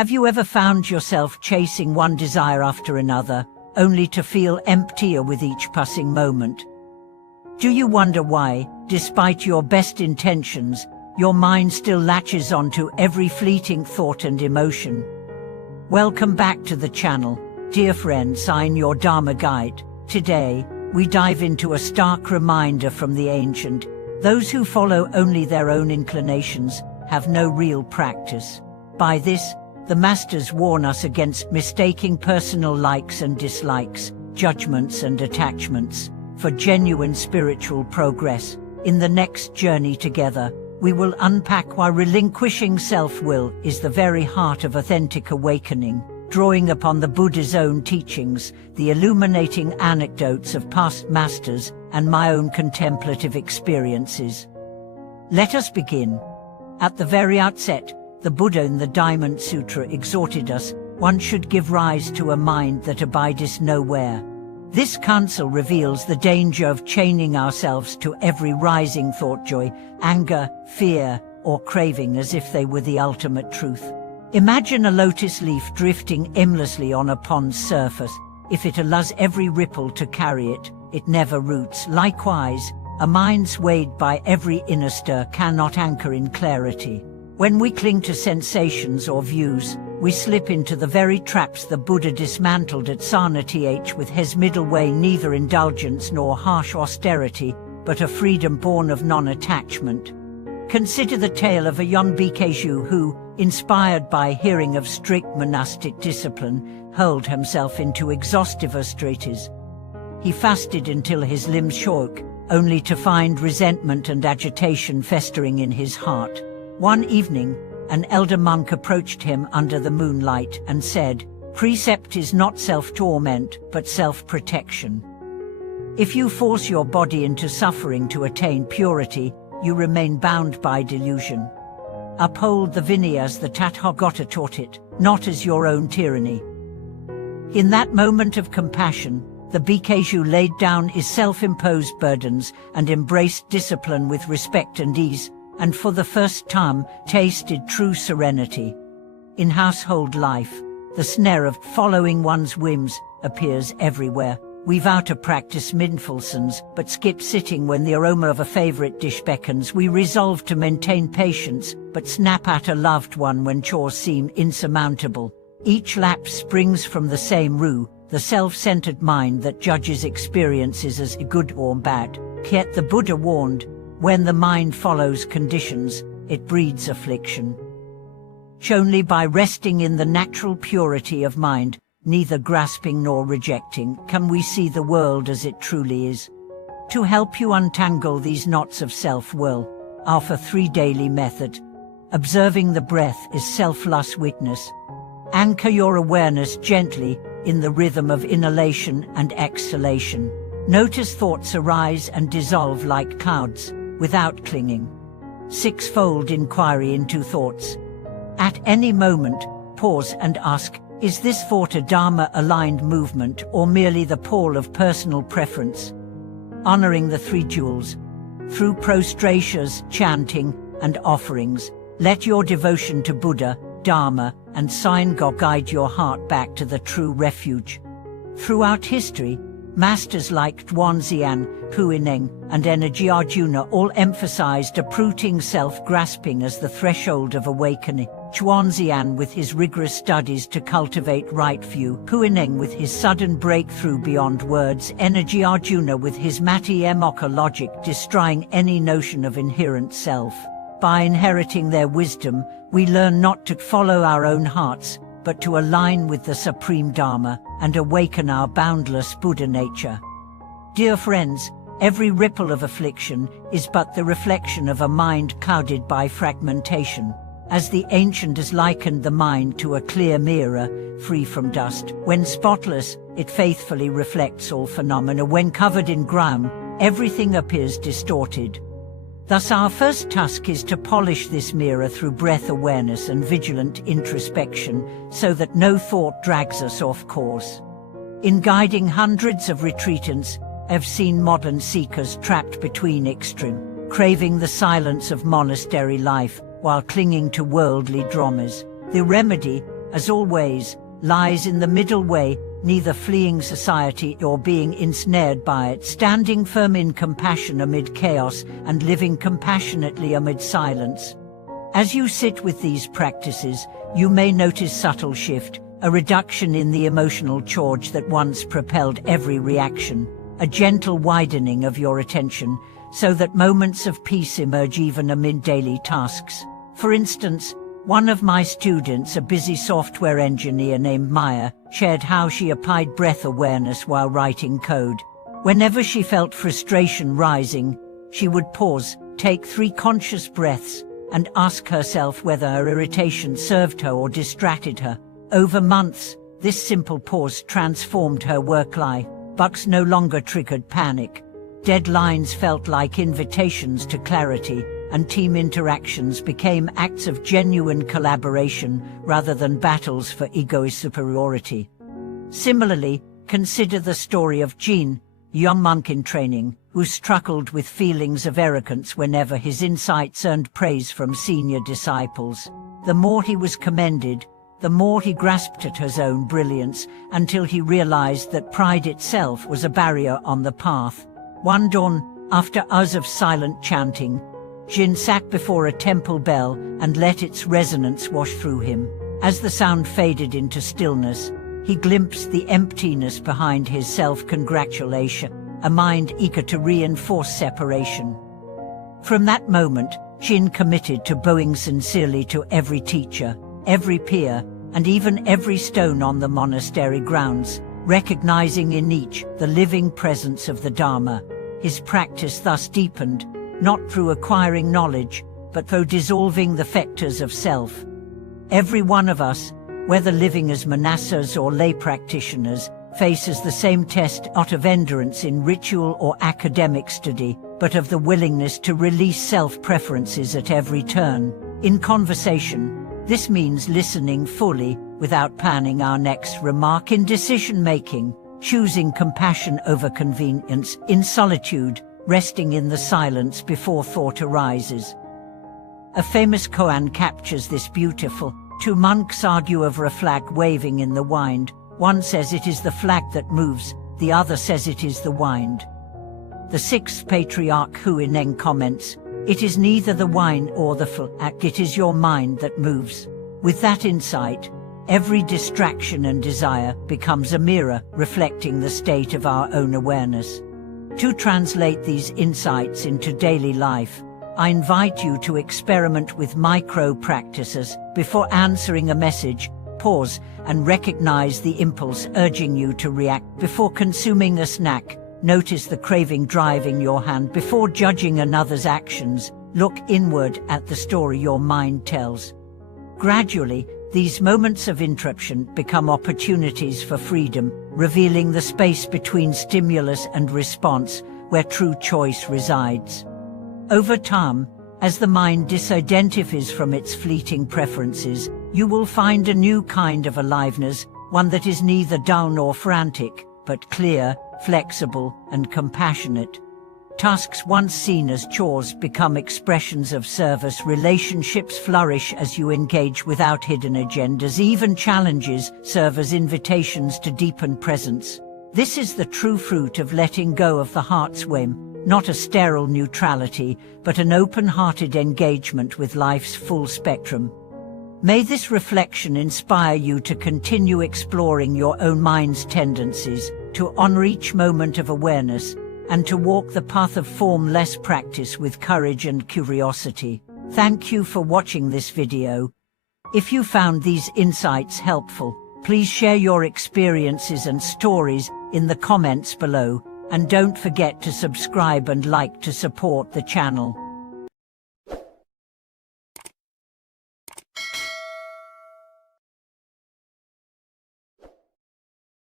Have you ever found yourself chasing one desire after another, only to feel emptier with each passing moment? Do you wonder why, despite your best intentions, your mind still latches onto every fleeting thought and emotion? Welcome back to the channel, dear friends. I'm your Dharma guide. Today, we dive into a stark reminder from the ancient: those who follow only their own inclinations have no real practice. By this, the masters warn us against mistaking personal likes and dislikes, judgments and attachments, for genuine spiritual progress. In the next journey together, we will unpack why relinquishing self-will is the very heart of authentic awakening, drawing upon the Buddha's own teachings, the illuminating anecdotes of past masters, and my own contemplative experiences. Let us begin. At the very outset, the Buddha in the Diamond Sutra exhorted us, one should give rise to a mind that abideth nowhere. This counsel reveals the danger of chaining ourselves to every rising thought, joy, anger, fear, or craving as if they were the ultimate truth. Imagine a lotus leaf drifting aimlessly on a pond's surface. If it allows every ripple to carry it, it never roots. Likewise, a mind swayed by every inner stir cannot anchor in clarity. When we cling to sensations or views, we slip into the very traps the Buddha dismantled at Sarnath with his middle way: neither indulgence nor harsh austerity, but a freedom born of non-attachment. Consider the tale of a young bhikkhushu who, inspired by hearing of strict monastic discipline, hurled himself into exhaustive austerities. He fasted until his limbs shook, only to find resentment and agitation festering in his heart. One evening, an elder monk approached him under the moonlight and said, "Precept is not self-torment, but self-protection. If you force your body into suffering to attain purity, you remain bound by delusion. Uphold the Vinaya as the Tathagata taught it, not as your own tyranny." In that moment of compassion, the bhikkhu laid down his self-imposed burdens and embraced discipline with respect and ease, and for the first time tasted true serenity. In household life, the snare of following one's whims appears everywhere. We vow to practice mindfulness, but skip sitting when the aroma of a favorite dish beckons. We resolve to maintain patience, but snap at a loved one when chores seem insurmountable. Each lapse springs from the same root, the self-centered mind that judges experiences as good or bad. Yet the Buddha warned, when the mind follows conditions, it breeds affliction. Only by resting in the natural purity of mind, neither grasping nor rejecting, can we see the world as it truly is. To help you untangle these knots of self-will, offer 3 daily method. Observing the breath is selfless witness. Anchor your awareness gently in the rhythm of inhalation and exhalation. Notice thoughts arise and dissolve like clouds, without clinging. 6-fold inquiry into thoughts. At any moment, pause and ask, is this thought a Dharma-aligned movement or merely the pall of personal preference? Honoring the 3 jewels. Through prostrations, chanting, and offerings, let your devotion to Buddha, Dharma, and Sangha guide your heart back to the true refuge. Throughout history, masters like Zhuangzian, Huineng, and Energy Arjuna all emphasized uprooting self-grasping as the threshold of awakening. Zhuangzian with his rigorous studies to cultivate right view, Huineng with his sudden breakthrough beyond words, Energy Arjuna with his Matyamokkha logic destroying any notion of inherent self. By inheriting their wisdom, we learn not to follow our own hearts, but to align with the Supreme Dharma and awaken our boundless Buddha nature. Dear friends, every ripple of affliction is but the reflection of a mind clouded by fragmentation. As the ancient has likened the mind to a clear mirror, free from dust. When spotless, it faithfully reflects all phenomena. When covered in grime, everything appears distorted. Thus our first task is to polish this mirror through breath awareness and vigilant introspection, so that no thought drags us off course. In guiding hundreds of retreatants, I've seen modern seekers trapped between extreme, craving the silence of monastery life, while clinging to worldly dramas. The remedy, as always, lies in the middle way, neither fleeing society or being ensnared by it, standing firm in compassion amid chaos and living compassionately amid silence. As you sit with these practices, you may notice subtle shift, a reduction in the emotional charge that once propelled every reaction, a gentle widening of your attention, so that moments of peace emerge even amid daily tasks. For instance, one of my students, a busy software engineer named Maya, shared how she applied breath awareness while writing code. Whenever she felt frustration rising, she would pause, take 3 conscious breaths, and ask herself whether her irritation served her or distracted her. Over months, this simple pause transformed her work life. Bugs no longer triggered panic. Deadlines felt like invitations to clarity, and team interactions became acts of genuine collaboration rather than battles for egoist superiority. Similarly, consider the story of Jean, young monk in training, who struggled with feelings of arrogance whenever his insights earned praise from senior disciples. The more he was commended, the more he grasped at his own brilliance, until he realized that pride itself was a barrier on the path. One dawn, after hours of silent chanting, Jin sat before a temple bell and let its resonance wash through him. As the sound faded into stillness, he glimpsed the emptiness behind his self-congratulation, a mind eager to reinforce separation. From that moment, Jin committed to bowing sincerely to every teacher, every peer, and even every stone on the monastery grounds, recognizing in each the living presence of the Dharma. His practice thus deepened, not through acquiring knowledge, but through dissolving the factors of self. Every one of us, whether living as monasses or lay practitioners, faces the same test, not of endurance in ritual or academic study, but of the willingness to release self-preferences at every turn. In conversation, this means listening fully, without planning our next remark. In decision-making, choosing compassion over convenience. In solitude, resting in the silence before thought arises. A famous koan captures this beautiful. 2 monks argue over a flag waving in the wind. One says it is the flag that moves, the other says it is the wind. The 6th patriarch Huineng comments, "It is neither the wine or the flag, it is your mind that moves." With that insight, every distraction and desire becomes a mirror reflecting the state of our own awareness. To translate these insights into daily life, I invite you to experiment with micro-practices. Before answering a message, pause and recognize the impulse urging you to react. Before consuming a snack, notice the craving driving your hand. Before judging another's actions, look inward at the story your mind tells. Gradually, these moments of interruption become opportunities for freedom, revealing the space between stimulus and response, where true choice resides. Over time, as the mind disidentifies from its fleeting preferences, you will find a new kind of aliveness, one that is neither dull nor frantic, but clear, flexible, and compassionate. Tasks once seen as chores become expressions of service. Relationships flourish as you engage without hidden agendas. Even challenges serve as invitations to deepen presence. This is the true fruit of letting go of the heart's whim, not a sterile neutrality, but an open-hearted engagement with life's full spectrum. May this reflection inspire you to continue exploring your own mind's tendencies, to honor each moment of awareness, and to walk the path of formless practice with courage and curiosity. Thank you for watching this video. If you found these insights helpful, please share your experiences and stories in the comments below, and don't forget to subscribe and like to support the channel.